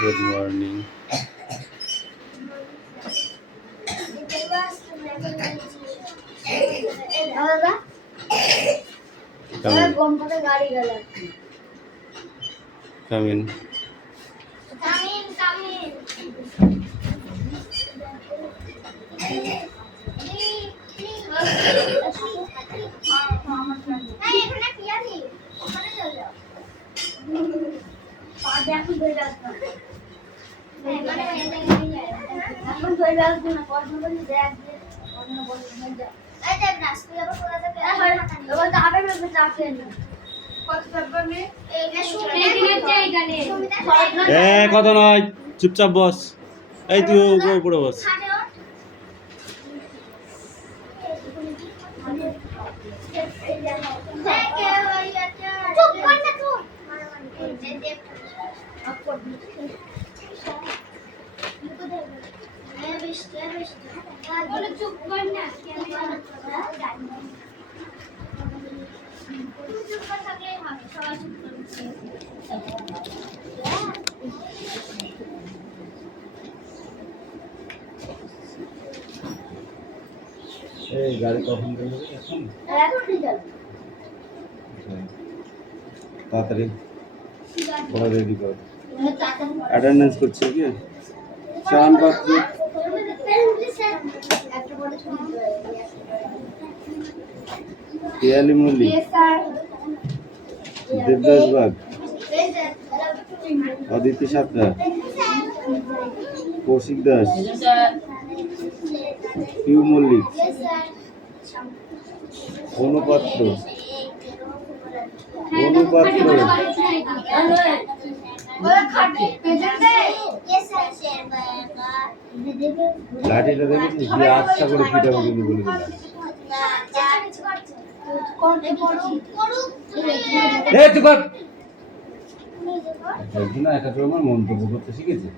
Good morning. Come in. কথা নয়, চুপচাপ বস। এই তুই উপরে বস। এই গাড়ি কখন বেরোবে এখন? তাড়াতাড়ি পড়া রেডি কর। অ্যাটেন্ডেন্স করছে কি? চান পাত্র, পিয়ালি মল্লিক, দেবদাস বাগ, অদিতি সাঁতরা, কৌশিক দাস, পিউ মল্লিক, অনুপাত্র, লাঠিটা দেখেছিস যে আচ্ছা করে পিটাবো কিন্তু বলে দিলাম। আমার মন্তব্য করতে শিখেছে।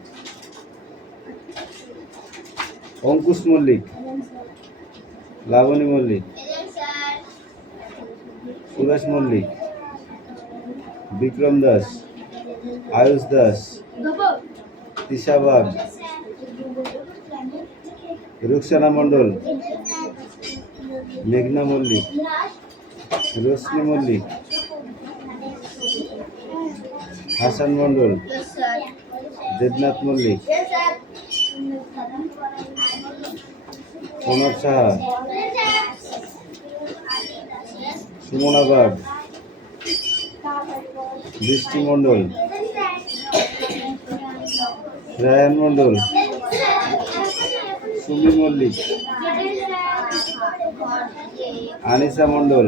অঙ্কুশ মল্লিক, লাবণী মল্লিক, সুরেশ মল্লিক, বিক্রম দাস, আয়ুষ দাস, তিশা বাগ, রুকসানা মণ্ডল, মেঘনা মল্লিক, রশ্মি মল্লিক, হাসান মণ্ডল, দেবনাথ মল্লিক, প্রণব সাহা, সুমনা বাগ, বৃষ্টি মণ্ডল, রায়ন মণ্ডল, সুমি মল্লিক, আনিসা মণ্ডল,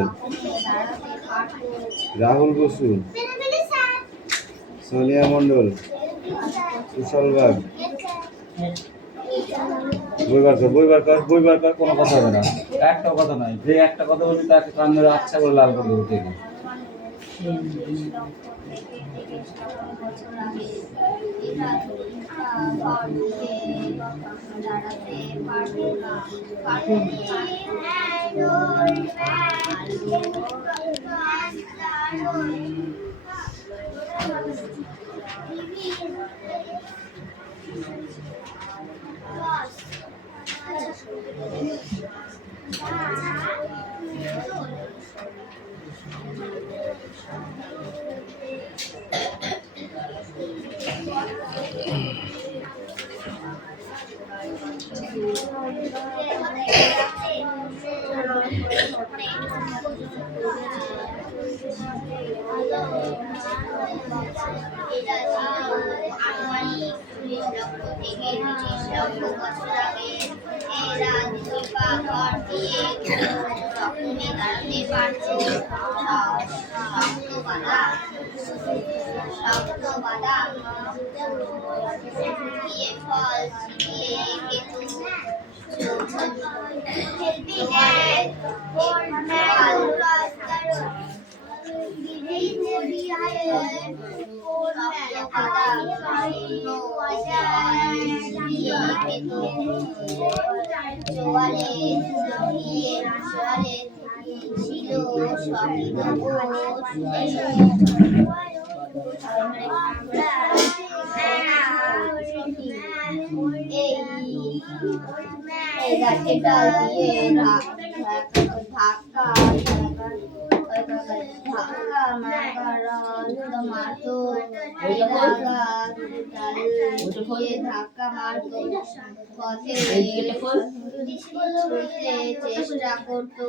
রাহুল বসু, সোনিয়া মণ্ডল, কুশল বাগ। বই বার কর, কোনো কথা হবে না, একটা কথা নয়, যে একটা কথা বলবি তাকে কান ধরে আচ্ছা করে লাল করে দেবো থেকে। এই গাছের ডাল দিয়ে ধাক্কা মারতো, ধাক্কা মারতো, পথে চেষ্টা করতো,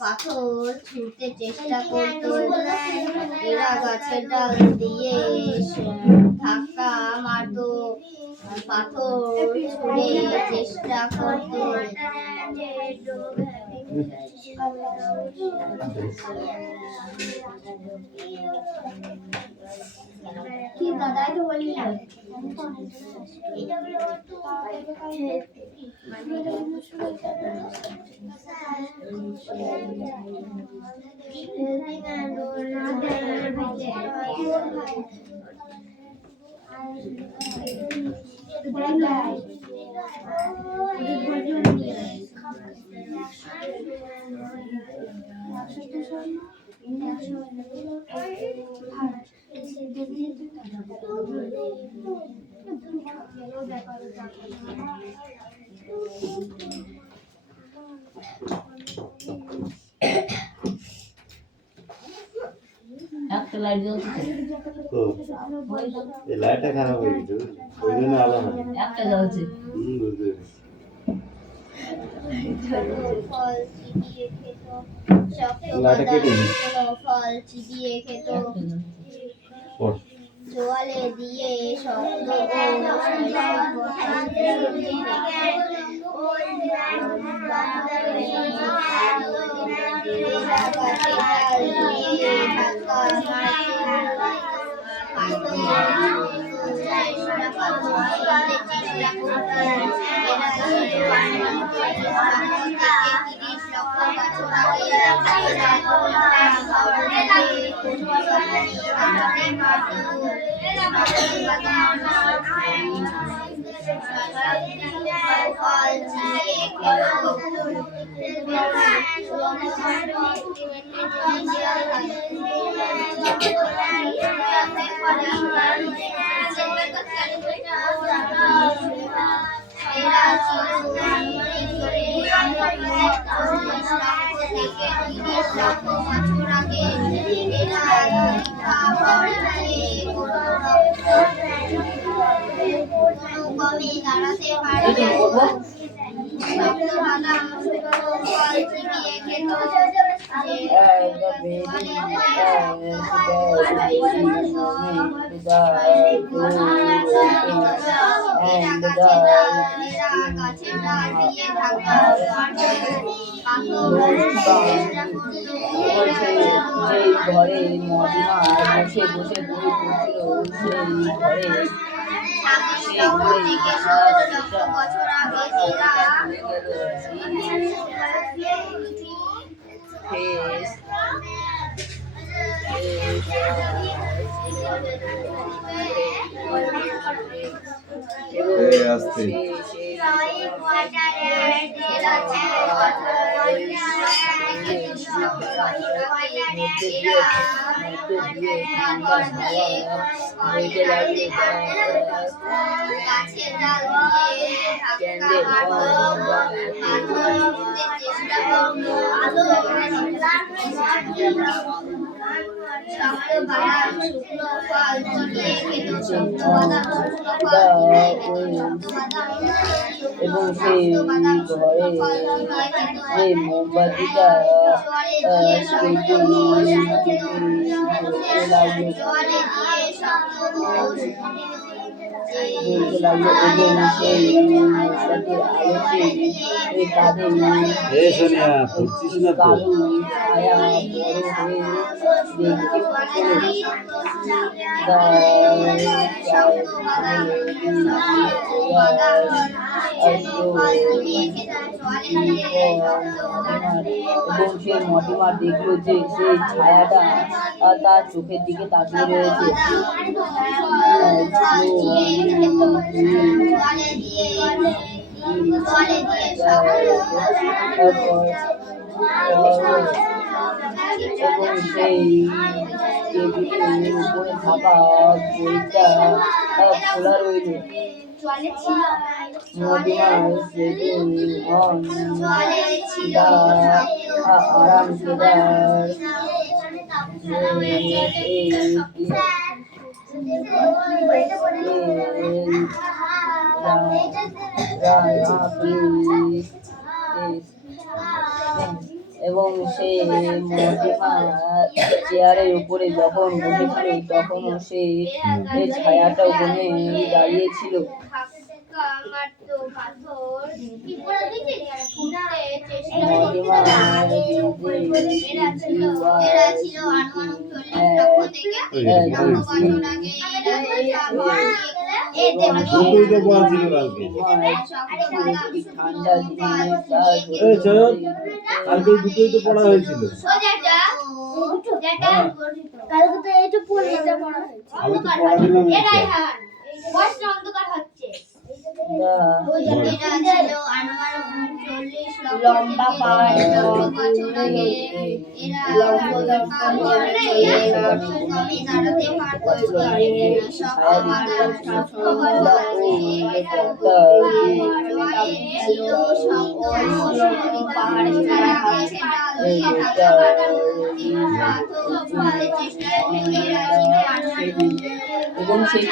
পাথর ছুঁতে চেষ্টা করতো। এরা গাছের ডাল দিয়ে ধাক্কা মারতো, পাথর ছুঁড়ে চেষ্টা করতো। কি দাদাই তো বলি না একটা লাইট জ্বলছে তো এই লাইটটা খারাপ হয়ে গেছে, ওই জন্য আলো হয়। একটা জ্বলছে বুঝতে পেরেছি। ফল চিবিয়ে খেত, লাইটটা কেটে দিন। ফল চিবিয়ে খেত, পর। জোয়ালে দিয়ে শক্ত দাঁড়াতে পারে যেই ঘরে মদিনা বসে বসে বই পড়ছিল সেই ঘরে আস্তে এবং সেই ঘরে যে মোমবাতিটা কালো ছায়া এবং সেই মটিমা দেখলো যে সেই ছায়াটা তার চোখের দিকে তাকিয়ে রয়েছে। তারপর এবং সেই টেবিলের উপরে থাকা বইটা খোলা রইল। মডিমার সেটিং অন দা আরাম কেদার এবং সে মডিমা চেয়ারের উপরে যখন বসেছিল তখনও সে ছায়াটা ওখানে দাঁড়িয়েছিল। দুটোই তো পড়া ছিল কালকে। ঠান্ডা কালকে দুটোই তো পড়া হয়েছিল। কালকে তো এইটা পড়ে এটা পড়া হয়েছে। আমি তো পড়া দিলাম এটাই এটা। হ্যাঁ বয়সটা অন্ধকার হচ্ছে। লম্বা পাড় এবং সেই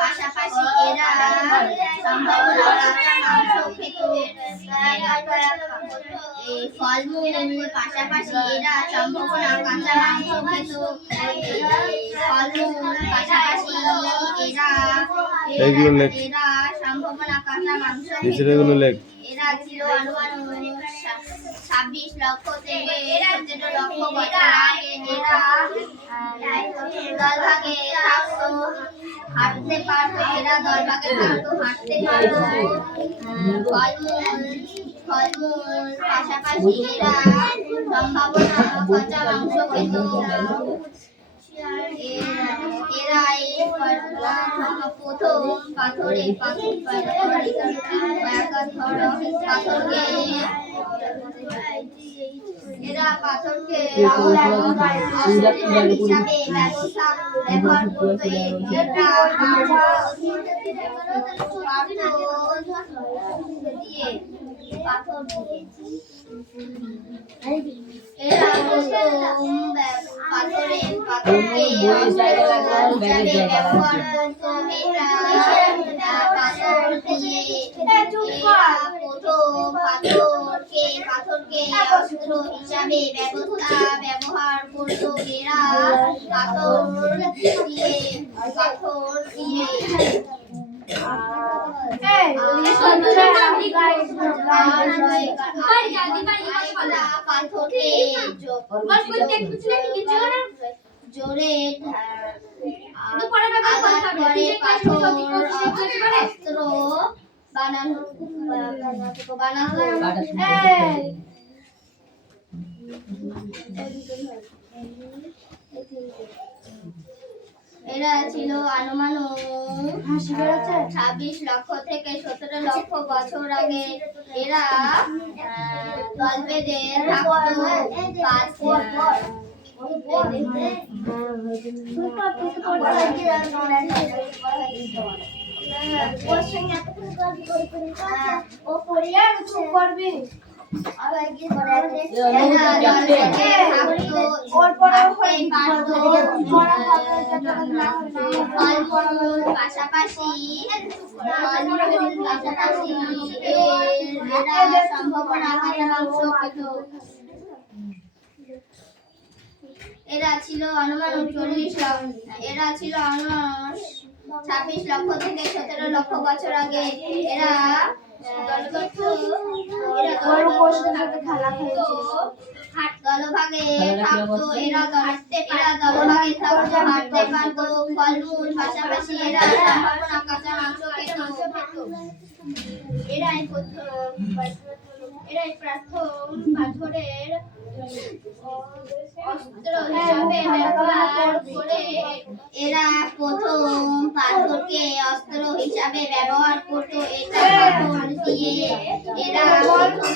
পাশাপাশি এরা ফলমূল পাশাপাশি এরা সম্ভাবনা কাঁচা মাংস খেত। ফলমূল পাশাপাশি এরা সম্ভাবনা কাঁচা মাংস খেত। এরা ছিল আনুমানিক 26 লক্ষ থেকে 17 লক্ষ বছর আগে। এরা দলভাগে থাকতো, হাঁটতে পারতো। এরা দলভাগে থাকতো, হাঁটতে পারতো। ফলমূল পাশাপাশি এরা সম্ভাবনা কাঁচা মাংস খেত। প্রথম পাথরকে হিসাবে ব্যবহার করতে পাথরকে অস্ত্র হিসাবে ব্যবহার করতো। এরা পাথর দিয়ে জোরে অস্ত্র বানানো। এরা ছিল আনুমানিক 26 লক্ষ থেকে 17 লক্ষ বছর আগে। এরা দল বেঁধে থাকতো। পাশাপাশি সম্ভাবনা এরা ছিল অনুমান 26 লক্ষ থেকে 17 লক্ষ বছর আগে। এরা দলভাগে থাকতো, এরা দলভাগে থাকতো, হাঁটতে পারতো, ফলমূল, পাশাপাশি এরা সম্ভাবনা কাঁচা মাংস খেত। এরাই প্রথম পাথরের অস্ত্র হিসাবে ব্যবহার করে। এরা প্রথম পাথরকে অস্ত্র হিসাবে ব্যবহার করতো। এটা পাথর দিয়ে এরা প্রথম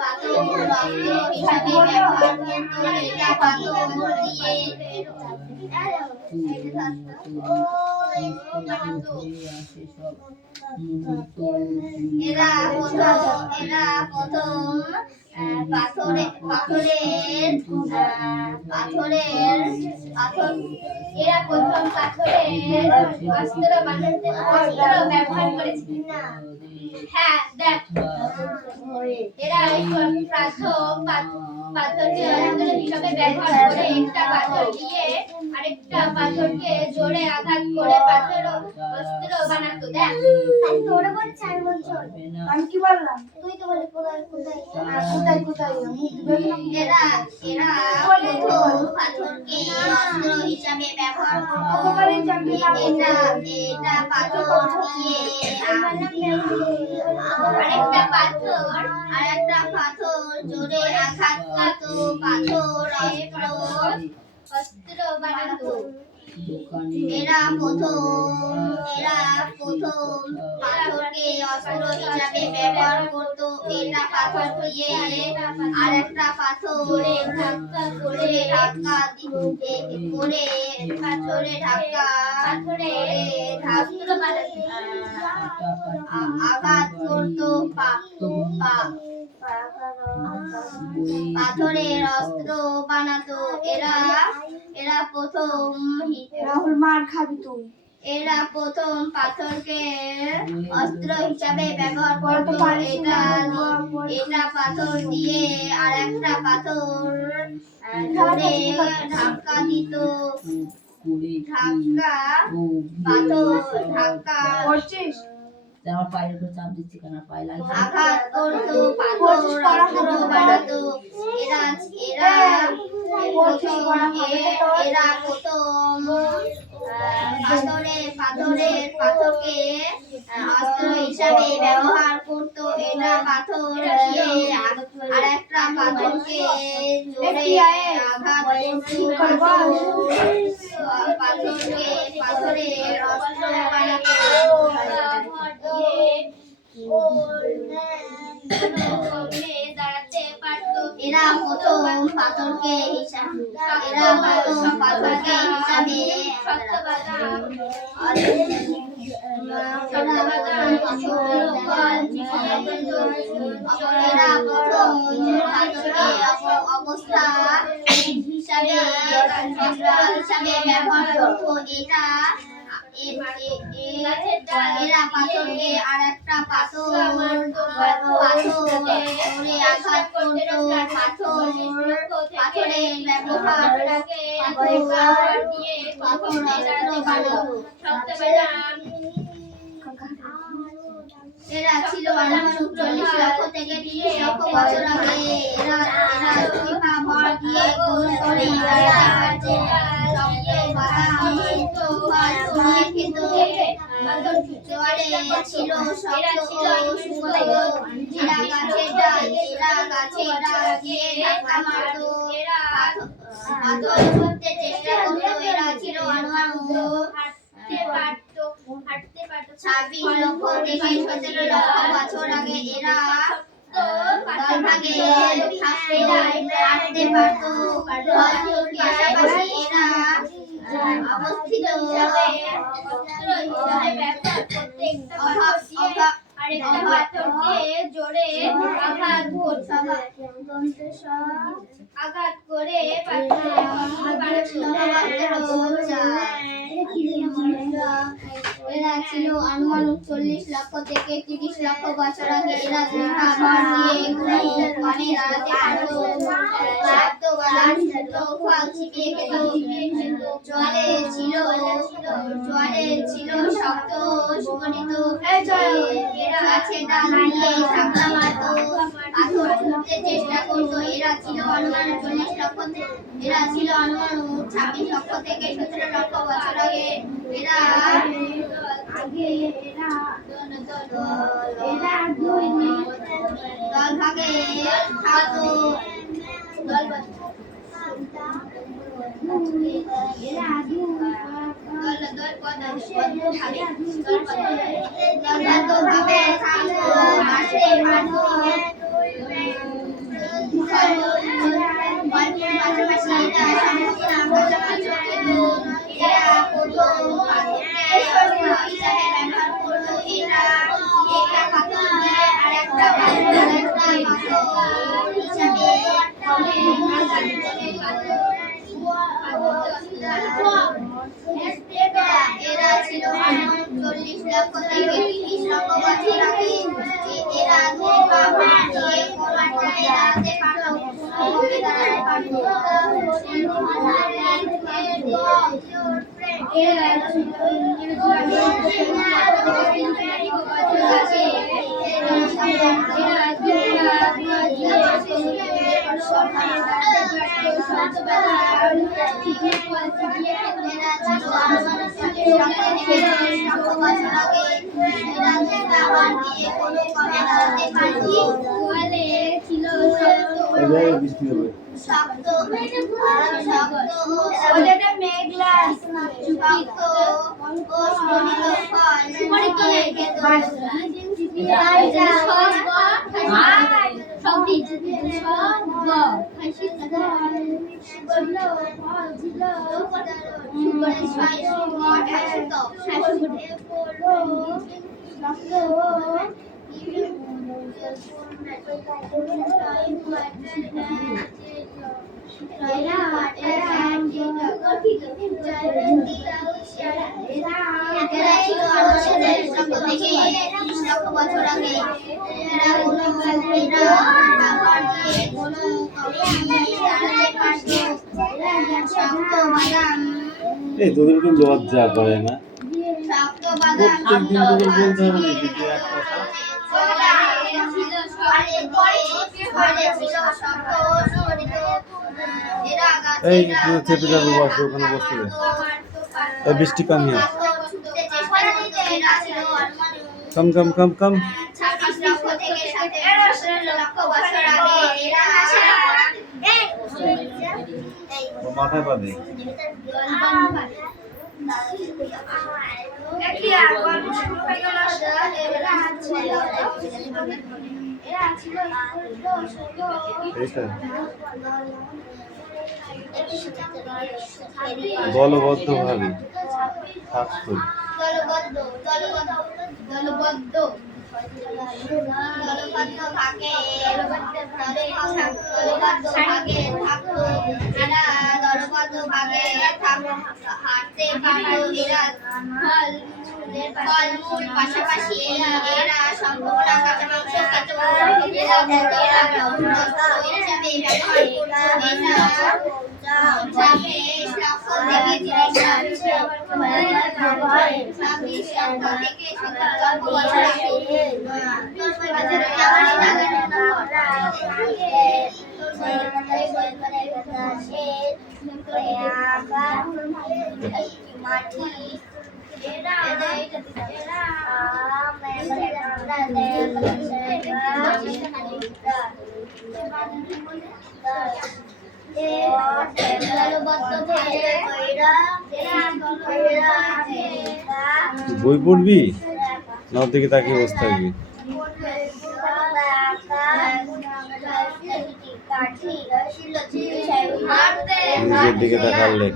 পাথর অস্ত্র হিসাবে ব্যবহার করতো। এটা পাথর দিয়ে এরা প্রথম পাথরের অস্ত্র ব্যবহার করেছিল। হ্যাঁ দেখ, এরা প্রথম পাথরকে অস্ত্র হিসাবে ব্যবহার করে। একটা পাথর দিয়ে আরেকটা পাথরকে জোরে আঘাত করে পাথর অস্ত্র বানাতো। দেখ তোরা বলছিস আমি বলছি, আমি কি বললাম? তুই তো বলে কোথায় এরা প্রথম পাথরকে অস্ত্র হিসাবে ব্যবহার করতো। এটা পাথর দিয়ে আরেকটা পাথর জোরে আঘাত করতো, পাথর অস্ত্র বানাতো। এরা প্রথম পাথরকে অস্ত্র হিসাবে ব্যবহার করতো। এটা পাথর দিয়ে আরেকটা পাথরে ধাক্কা আঘাত করতো, পাথরের অস্ত্র বানাতো। এরা প্রথম এরা প্রথম পাথরকে অস্ত্র হিসাবে ব্যবহার করতো। এটা পাথর দিয়ে আরেকটা পাথর জোরে ধাক্কা দিত। আমার পায়ের উপর চাপ দিচ্ছি কেন? পায়ে লাগছে। আঘাত করতো, পাথর অস্ত্র বানাতো। এরা প্রথম পাথরকে অস্ত্র হিসাবে ব্যবহার করতো। এটা পাথর দিয়ে আরেকটা পাথরকে জোরে আঘাত করতো, পাথরের অস্ত্র বানাতো। এরা প্রথম পাথরকে হিসাবে অবস্থা হিসাবে ব্যবহার করতো। এরা পাথরকে আরেকটা পাথর জোরে আঘাত করতো, পাথরের ব্যবহার পাথর অস্ত্র বানাতো। এরা ছিল অনুমান 40 লক্ষ থেকে 30 লক্ষ বছর আগে। এরা ভর দিয়ে গোল করে জোয়ারে ছিল এরা গাছের ডাল দিয়ে ধাক্কা মারতো, পাথর ছুটতে চেষ্টা করতো। এরা ছিল অনুমান 26 লক্ষ থেকে 17 লক্ষ বছর আগে। এরা দলভাগে হাঁটতে পারতো, পাশাপাশি এরা অবস্থিত জোরে আঘাত করে এরা এরা ছিল আনুমানিক 40 লক্ষ থেকে 30 লক্ষ বছর আগে। এরা আবার দিয়ে কোনো মানে রাতে পারতো, পারতো বালার তোফাল ছিপিয়ে খেত। জলে ছিল শক্ত সুগঠিত। এরা গাছে ডাল দিয়ে ঝাঁকা মারতো, পাথর ছুঁড়তে চেষ্টা করতো। এরা ছিল অনুমান 26 লক্ষ থেকে 17 লক্ষ বছর আগে। এরা দল ভাগে থাকতো। এরা ছিল 40 লক্ষ থেকে 30 লক্ষ বছর আগে। এরা বৃষ্টি হবে। শক্ত মেঘলা শক্ত ও সুগঠিত ফল বছর আগে। এই তোদের একটু লজ্জা করে না? শক্ত বাদাম প্রত্যেকদিন তোদের বলতে হবে নাকি যে এক কথা? এই তুই চেপে যাবো, বসে ওখানে বসতে দে। এই বৃষ্টি কামিয়ে কাম কাম কাম কাম। 26 লক্ষ থেকে 17 লক্ষ বছর আগে। মাথায় পাবে। দলবদ্ধ ভাবে থাকতো। দলবদ্ধ ভাগে থাকতো। এরা দলবদ্ধ ভাগে হাঁটতে পারতো। এরা ফলমূল পাশাপাশি এরা সম্পূর্ণ কাঁচা মাংস খেত। এরা হিসাবে ব্যবহার করতো। 26 লক্ষ থেকে 30 লক্ষ থেকে 17 লক্ষ বছর আগে। বই পড়বি না? দিকে তাকিয়ে বসে থাকবি। নিজের দিকে তাকালে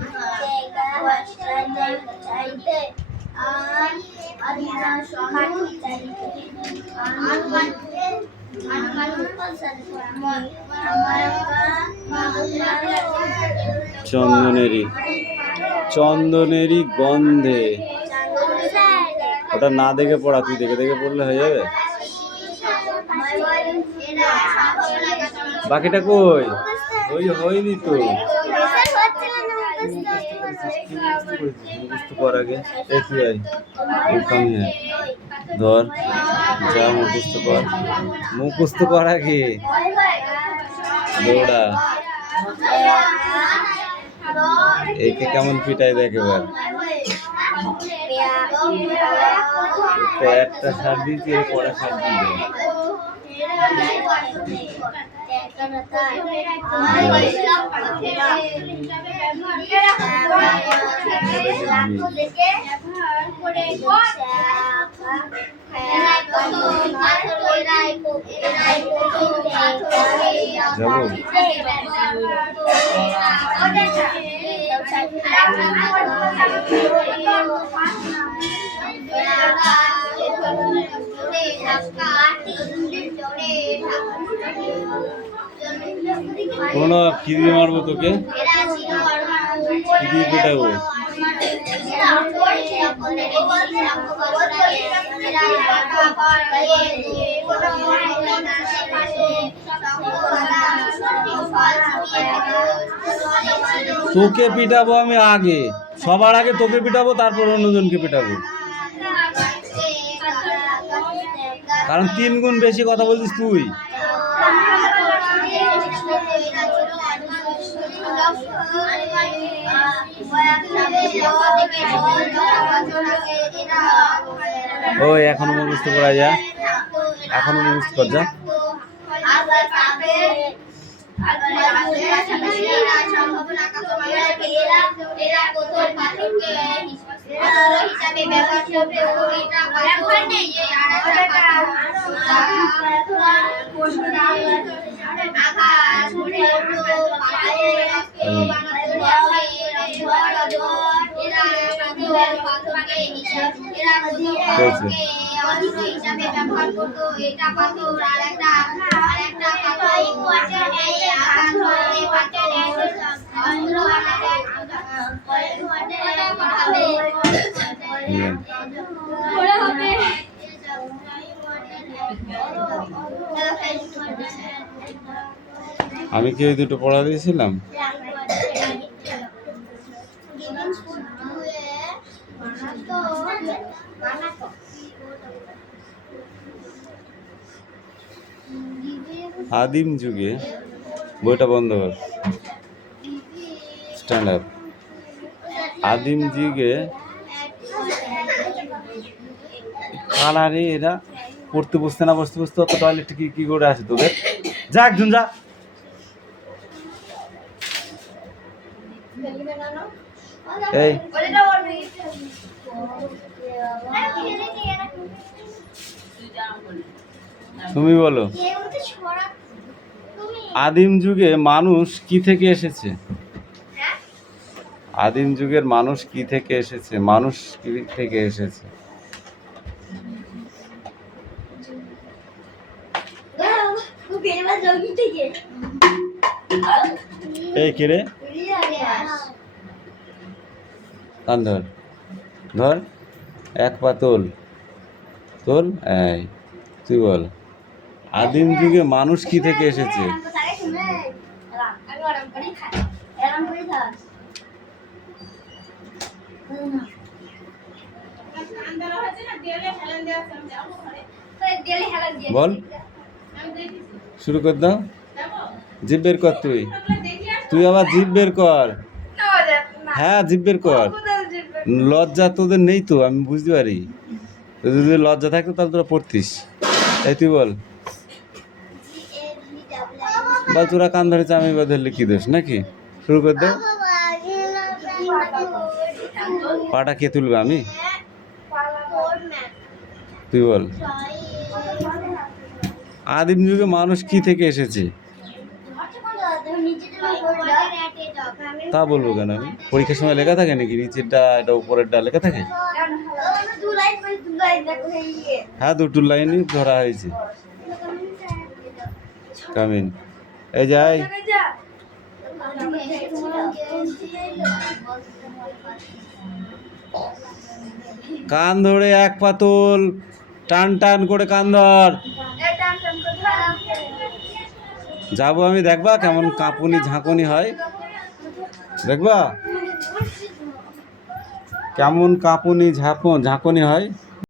চন্দনেরই গন্ধে ওটা না দেখে পড়া, তুই দেখে দেখে পড়লে হয়ে যাবে। বাকিটা কই? ওই হয়নি তো, মুখস্থ কর আগে। দেখি ভাই ধর, যা মুখস্থ কর, মুখস্থ কর আগে, দৌড়া। একে কেমন পিটাই দেখ এবার। একটা সার দিয়েছি, এর পরে সার দিয়ে যাবো। কোন কি দিয়ে মারবো তোকে? কি দিয়ে পেটাবো? তোকে পিটাবো আমি আগে, সবার আগে তোকে পিটাবো, তারপর অন্যজনকে পিটাবো। কারণ 3 গুণ বেশি কথা বলছিস তুই। ওই এখনো মুখস্থ করা যা, এখনো মুখস্থ কর যা। আমি কি ওই দুটো পড়া দিয়েছিলাম? আদিম যুগে, বইটা বন্ধ কর, স্ট্যান্ড আপ। আদিম যুগে কালারে এরা পড়তে বসতে না বসতে বসতে অত টয়লেট কি করে আসে তোদের? যা একজন যা। এই তুমি বলো, আদিম যুগে মানুষ কি থেকে এসেছে? আদিম যুগের মানুষ কি থেকে এসেছে? মানুষ কি থেকে এসেছে? এই কে রে? কান ধর, ধর, এক পা তোল, তোল। এই তুই বল, আদিম যুগে মানুষ কি থেকে এসেছে? বল, শুরু কর দাও। জিভ বের কর, তুই তুই আবার জিভ বের কর। হ্যাঁ জিভ বের কর। লজ্জা তোদের নেই তো, আমি বুঝতে পারি। যদি লজ্জা থাকতো তাহলে তোরা পড়তিস। তাই তুই বল, বল তোরা কান ধরেছে, আমি বা ধরলে কি দোষ নাকি? শুরু কর দাও। পাটা কে তুলবে? আমি? তুই বল, আদিম যুগে মানুষ কি থেকে এসেছে? তা বলবো কেন আমি? পরীক্ষার সময় লেখা থাকে নাকি নিচেরটা এটা উপরেরটা লেখা থাকে? হ্যাঁ দুটো লাইনই ধরা হয়েছে। কামিন, এই যাই। কান ধরে এক পাতল, টান টান করে কান ধর। যাবো আমি, দেখবা কেমন কাঁপুনি ঝাঁকুনি হয়, দেখবা কেমন কাঁপুনি ঝাঁকুনি হয়।